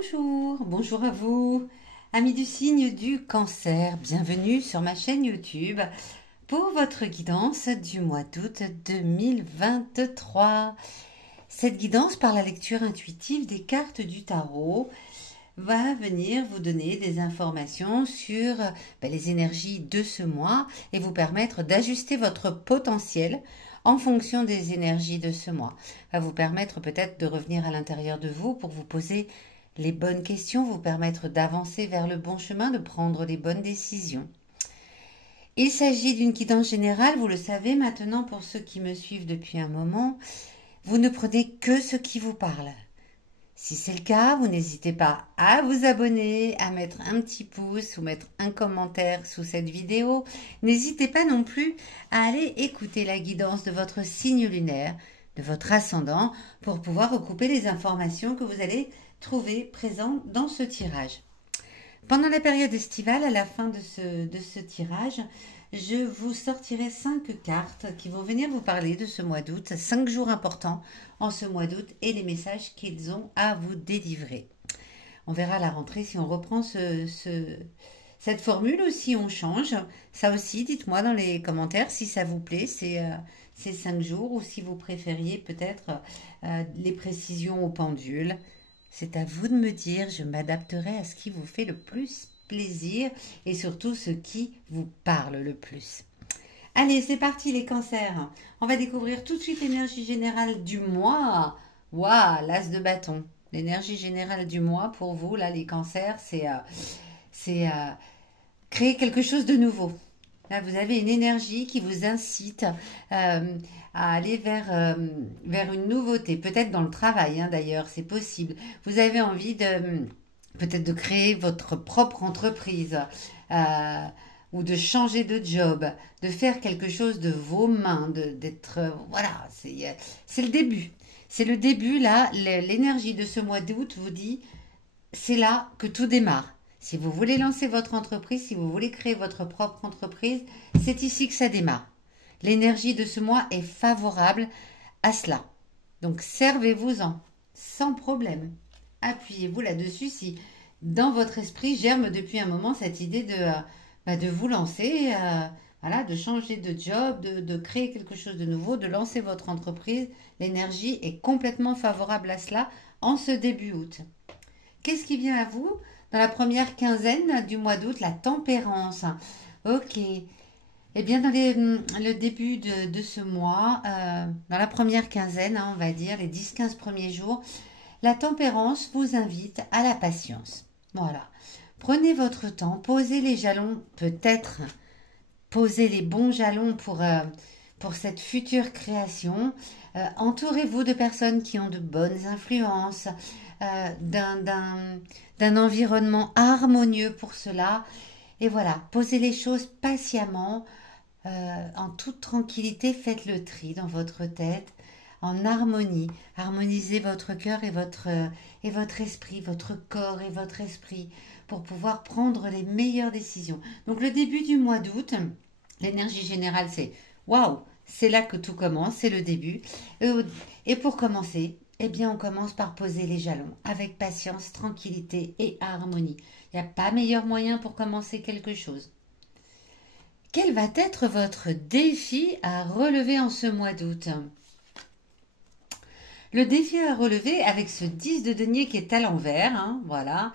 Bonjour, bonjour à vous, amis du signe du cancer, bienvenue sur ma chaîne YouTube pour votre guidance du mois d'août 2023. Cette guidance par la lecture intuitive des cartes du tarot va venir vous donner des informations sur les énergies de ce mois et vous permettre d'ajuster votre potentiel en fonction des énergies de ce mois. Va vous permettre peut-être de revenir à l'intérieur de vous pour vous poser les bonnes questions, vous permettre d'avancer vers le bon chemin, de prendre les bonnes décisions. Il s'agit d'une guidance générale, vous le savez maintenant pour ceux qui me suivent depuis un moment, vous ne prenez que ce qui vous parle. Si c'est le cas, vous n'hésitez pas à vous abonner, à mettre un petit pouce ou mettre un commentaire sous cette vidéo. N'hésitez pas non plus à aller écouter la guidance de votre signe lunaire, de votre ascendant, pour pouvoir recouper les informations que vous allez trouver présentes dans ce tirage. Pendant la période estivale, à la fin de ce tirage, je vous sortirai 5 cartes qui vont venir vous parler de ce mois d'août, 5 jours importants en ce mois d'août et les messages qu'ils ont à vous délivrer. On verra à la rentrée si on reprend cette formule ou si on change. Ça aussi, dites-moi dans les commentaires si ça vous plaît, ces 5 jours, ou si vous préfériez peut-être les précisions au pendule. C'est à vous de me dire, je m'adapterai à ce qui vous fait le plus plaisir et surtout ce qui vous parle le plus. Allez, c'est parti les cancers. On va découvrir tout de suite l'énergie générale du mois. Waouh, l'as de bâton. L'énergie générale du mois pour vous, là, les cancers, c'est créer quelque chose de nouveau. Là, vous avez une énergie qui vous incite à aller vers une nouveauté. Peut-être dans le travail, d'ailleurs, c'est possible. Vous avez envie peut-être de créer votre propre entreprise ou de changer de job, de faire quelque chose de vos mains, voilà, c'est le début. C'est le début, là, l'énergie de ce mois d'août vous dit, c'est là que tout démarre. Si vous voulez lancer votre entreprise, si vous voulez créer votre propre entreprise, c'est ici que ça démarre. L'énergie de ce mois est favorable à cela. Donc, servez-vous-en, sans problème. Appuyez-vous là-dessus si dans votre esprit germe depuis un moment cette idée de vous lancer, voilà, de changer de job, de créer quelque chose de nouveau, de lancer votre entreprise. L'énergie est complètement favorable à cela en ce début août. Qu'est-ce qui vient à vous dans la première quinzaine du mois d'août? La tempérance. Ok. Eh bien, dans le début de ce mois, dans la première quinzaine, on va dire, les 10-15 premiers jours, la tempérance vous invite à la patience. Voilà. Prenez votre temps, posez les jalons, peut-être posez les bons jalons pour cette future création. Entourez-vous de personnes qui ont de bonnes influences, d'un environnement harmonieux pour cela. Et voilà, posez les choses patiemment, en toute tranquillité, faites le tri dans votre tête, en harmonie. Harmonisez votre cœur et votre esprit, votre corps et votre esprit, pour pouvoir prendre les meilleures décisions. Donc le début du mois d'août, l'énergie générale, c'est waouh, c'est là que tout commence, c'est le début. Et pour commencer, eh bien, on commence par poser les jalons avec patience, tranquillité et harmonie. Il n'y a pas meilleur moyen pour commencer quelque chose. Quel va être votre défi à relever en ce mois d'août? Le défi à relever avec ce 10 de denier qui est à l'envers, voilà,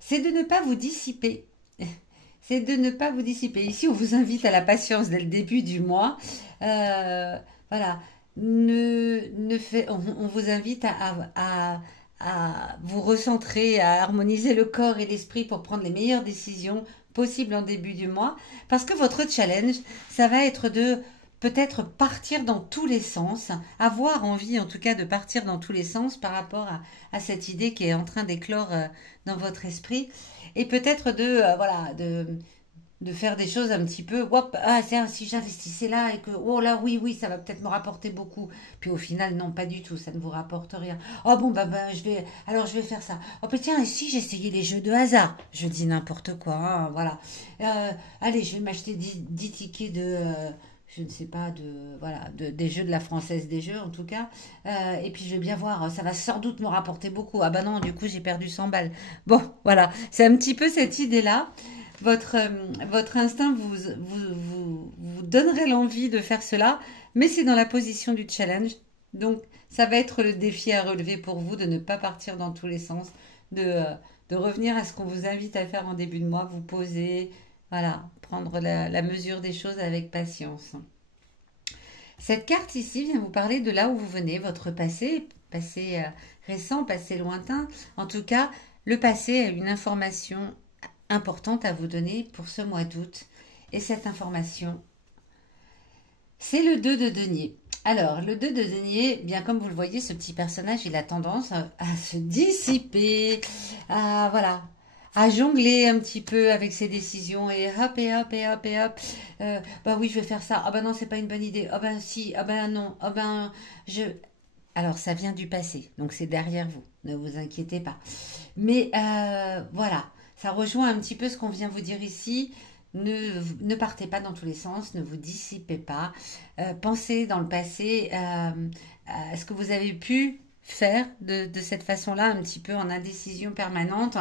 c'est de ne pas vous dissiper. C'est de ne pas vous dissiper. Ici, on vous invite à la patience dès le début du mois. Voilà. On vous invite à vous recentrer, à harmoniser le corps et l'esprit pour prendre les meilleures décisions possibles en début du mois. Parce que votre challenge, ça va être de peut-être partir dans tous les sens, avoir envie en tout cas de partir dans tous les sens par rapport à cette idée qui est en train d'éclore dans votre esprit. Et peut-être de faire des choses un petit peu, hop, si j'investissais là et que, oh là, oui, ça va peut-être me rapporter beaucoup. Puis au final, non, pas du tout, ça ne vous rapporte rien. Oh bon, je vais faire ça. Oh, puis tiens, et si j'essayais les jeux de hasard? Je dis n'importe quoi, voilà. Allez, je vais m'acheter 10 tickets je ne sais pas, voilà, des jeux de la Française des Jeux en tout cas. Et puis je vais bien voir, ça va sans doute me rapporter beaucoup. Ah bah non, du coup j'ai perdu 100 balles. Bon, voilà, c'est un petit peu cette idée-là. Votre instinct vous donnerait l'envie de faire cela, mais c'est dans la position du challenge. Donc ça va être le défi à relever pour vous de ne pas partir dans tous les sens, de revenir à ce qu'on vous invite à faire en début de mois, vous poser, voilà, prendre la mesure des choses avec patience. Cette carte ici vient vous parler de là où vous venez, votre passé, passé récent, passé lointain. En tout cas, le passé a une information importante à vous donner pour ce mois d'août. Et cette information, c'est le 2 de denier. Alors, le 2 de denier, bien comme vous le voyez, ce petit personnage, il a tendance à se dissiper, à, voilà, à jongler un petit peu avec ses décisions et hop et hop et hop et hop. Bah oui, je vais faire ça. Ah bah non, c'est pas une bonne idée. Ah ben si. Ah ben non. Ah ben je. Alors, ça vient du passé, donc c'est derrière vous. Ne vous inquiétez pas. Mais voilà, ça rejoint un petit peu ce qu'on vient vous dire ici. Ne partez pas dans tous les sens, ne vous dissipez pas. Pensez dans le passé à ce que vous avez pu faire de cette façon-là, un petit peu en indécision permanente,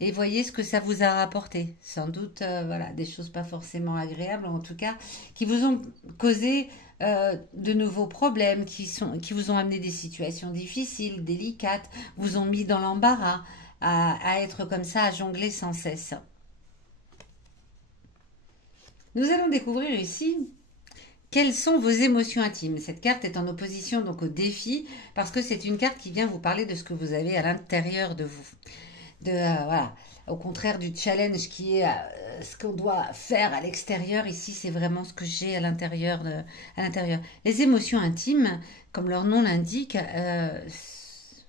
et voyez ce que ça vous a rapporté. Sans doute, voilà, des choses pas forcément agréables, en tout cas, qui vous ont causé de nouveaux problèmes, qui vous ont amené des situations difficiles, délicates, vous ont mis dans l'embarras, à être comme ça, à jongler sans cesse. Nous allons découvrir ici quelles sont vos émotions intimes. Cette carte est en opposition donc au défi parce que c'est une carte qui vient vous parler de ce que vous avez à l'intérieur de vous. Voilà. Au contraire du challenge qui est ce qu'on doit faire à l'extérieur, ici c'est vraiment ce que j'ai à l'intérieur. À l'intérieur. Les émotions intimes, comme leur nom l'indique,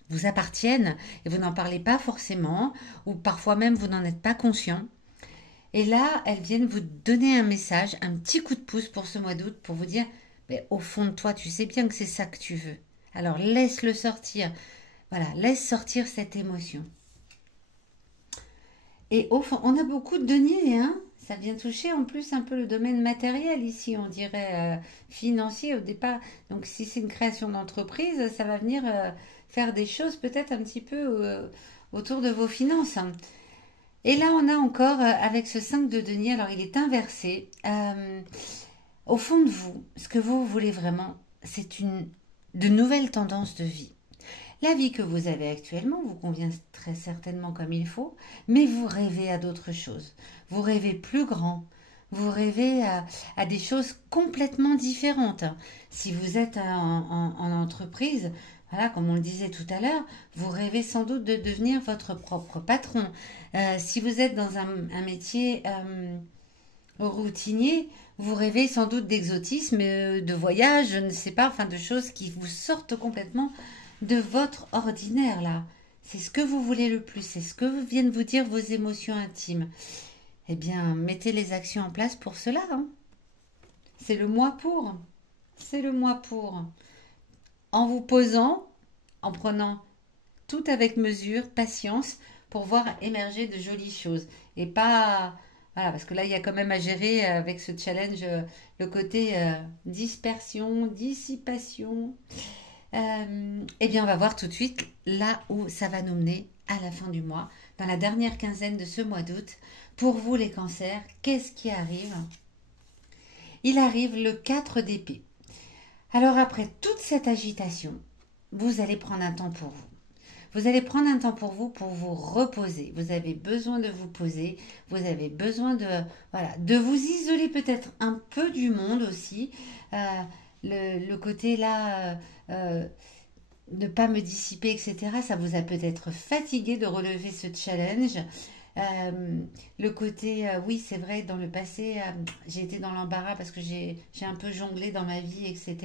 vous appartiennent et vous n'en parlez pas forcément ou parfois même vous n'en êtes pas conscient. Et là, elles viennent vous donner un message, un petit coup de pouce pour ce mois d'août pour vous dire, mais au fond de toi, tu sais bien que c'est ça que tu veux. Alors laisse-le sortir. Voilà, laisse sortir cette émotion. Et au fond, on a beaucoup de deniers, hein. Ça vient toucher en plus un peu le domaine matériel ici, on dirait financier au départ. Donc si c'est une création d'entreprise, ça va venir faire des choses peut-être un petit peu autour de vos finances. Et là, on a encore, avec ce 5 de denier, alors il est inversé. Au fond de vous, ce que vous voulez vraiment, c'est de nouvelles tendances de vie. La vie que vous avez actuellement vous convient très certainement comme il faut, mais vous rêvez à d'autres choses. Vous rêvez plus grand. Vous rêvez à des choses complètement différentes. Si vous êtes en entreprise, voilà, comme on le disait tout à l'heure, vous rêvez sans doute de devenir votre propre patron. Si vous êtes dans un métier routinier, vous rêvez sans doute d'exotisme, de voyage, je ne sais pas, enfin de choses qui vous sortent complètement de votre ordinaire là. C'est ce que vous voulez le plus, c'est ce que viennent vous dire vos émotions intimes. Eh bien, mettez les actions en place pour cela, hein. C'est le mois pour. C'est le mois pour. En vous posant, en prenant tout avec mesure, patience, pour voir émerger de jolies choses. Et pas... Voilà, parce que là, il y a quand même à gérer avec ce challenge le côté dispersion, dissipation. Eh bien, on va voir tout de suite là où ça va nous mener à la fin du mois, dans la dernière quinzaine de ce mois d'août. Pour vous, les cancers, qu'est-ce qui arrive? Il arrive le 4 d'épée. Alors, après toute cette agitation, vous allez prendre un temps pour vous. Vous allez prendre un temps pour vous reposer. Vous avez besoin de vous poser. Vous avez besoin de vous isoler peut-être un peu du monde aussi. Le côté là, ne pas me dissiper, etc. Ça vous a peut-être fatigué de relever ce challenge. Le côté, oui, c'est vrai, dans le passé, j'ai été dans l'embarras parce que j'ai un peu jonglé dans ma vie, etc.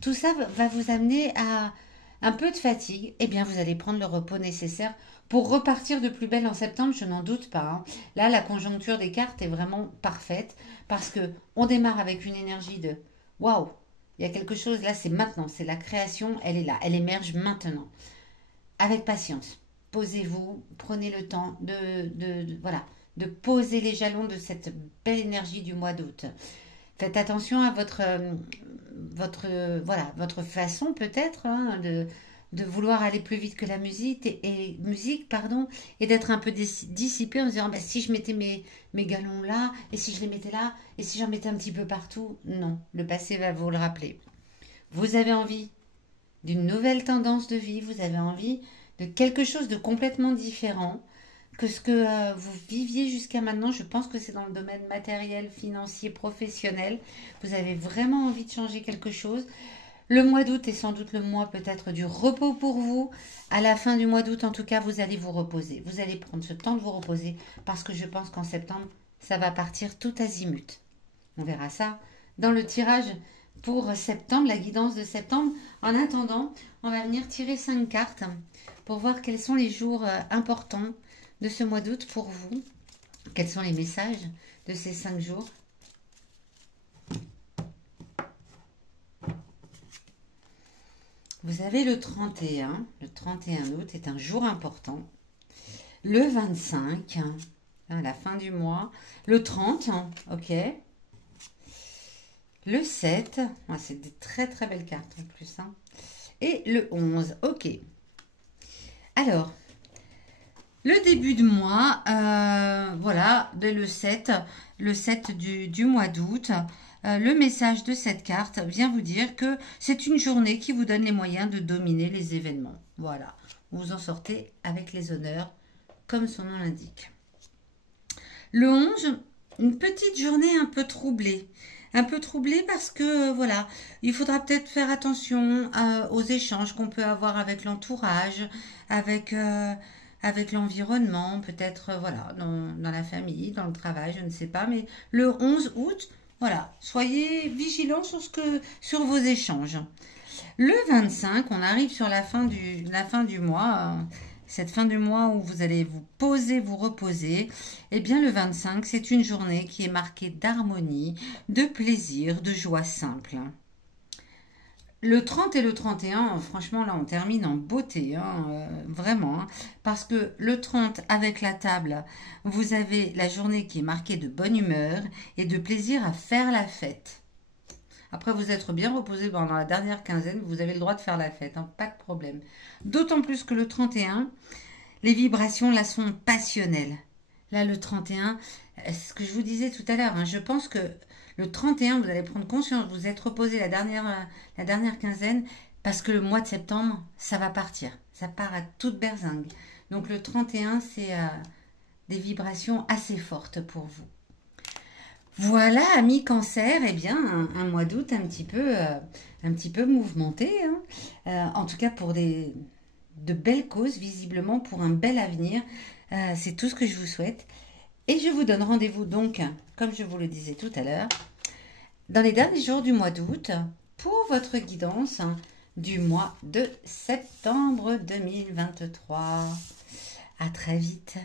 Tout ça va vous amener à un peu de fatigue. Eh bien, vous allez prendre le repos nécessaire pour repartir de plus belle en septembre, je n'en doute pas, hein. Là, la conjoncture des cartes est vraiment parfaite parce que on démarre avec une énergie de waouh, il y a quelque chose là, c'est maintenant, c'est la création, elle est là, elle émerge maintenant. Avec patience. Posez-vous, prenez le temps voilà, de poser les jalons de cette belle énergie du mois d'août. Faites attention à voilà, votre façon peut-être hein, de vouloir aller plus vite que la musique musique, pardon, et d'être un peu dissipé en se disant bah, si je mettais mes galons là, et si je les mettais là, et si j'en mettais un petit peu partout. Non, le passé va vous le rappeler. Vous avez envie d'une nouvelle tendance de vie, vous avez envie de quelque chose de complètement différent que ce que vous viviez jusqu'à maintenant. Je pense que c'est dans le domaine matériel, financier, professionnel. Vous avez vraiment envie de changer quelque chose. Le mois d'août est sans doute le mois peut-être du repos pour vous. À la fin du mois d'août, en tout cas, vous allez vous reposer. Vous allez prendre ce temps de vous reposer parce que je pense qu'en septembre, ça va partir tout azimut. On verra ça dans le tirage pour septembre, la guidance de septembre. En attendant, on va venir tirer 5 cartes pour voir quels sont les jours importants de ce mois d'août pour vous. Quels sont les messages de ces 5 jours? Vous avez le 31. Le 31 août est un jour important. Le 25, à la fin du mois. Le 30, ok. Le 7, c'est des très très belles cartes en plus. Hein. Et le 11, ok. Alors, le début de mois, voilà, dès le 7 du mois d'août, le message de cette carte vient vous dire que c'est une journée qui vous donne les moyens de dominer les événements. Voilà, vous en sortez avec les honneurs, comme son nom l'indique. Le 11, une petite journée un peu troublée. Un peu troublée parce que, voilà, il faudra peut-être faire attention aux échanges qu'on peut avoir avec l'entourage, avec l'environnement, peut-être, voilà, dans la famille, dans le travail, je ne sais pas. Mais le 11 août, voilà, soyez vigilants sur vos échanges. Le 25, on arrive sur la fin du mois, cette fin du mois où vous allez vous poser, vous reposer. Eh bien, le 25, c'est une journée qui est marquée d'harmonie, de plaisir, de joie simple. Le 30 et le 31, franchement, là, on termine en beauté, hein, vraiment. Hein, parce que le 30, avec la table, vous avez la journée qui est marquée de bonne humeur et de plaisir à faire la fête. Après vous être bien reposé pendant la dernière quinzaine, vous avez le droit de faire la fête, hein, pas de problème. D'autant plus que le 31, les vibrations là sont passionnelles. Là, le 31, c'est ce que je vous disais tout à l'heure, hein, je pense que le 31, vous allez prendre conscience, vous êtes reposé la dernière quinzaine, parce que le mois de septembre, ça va partir. Ça part à toute berzingue. Donc le 31, c'est des vibrations assez fortes pour vous. Voilà, amis Cancer, eh bien, un mois d'août un petit peu mouvementé. Hein. En tout cas, pour de belles causes, visiblement, pour un bel avenir. C'est tout ce que je vous souhaite. Et je vous donne rendez-vous donc, comme je vous le disais tout à l'heure, dans les derniers jours du mois d'août pour votre guidance du mois de septembre 2023. À très vite.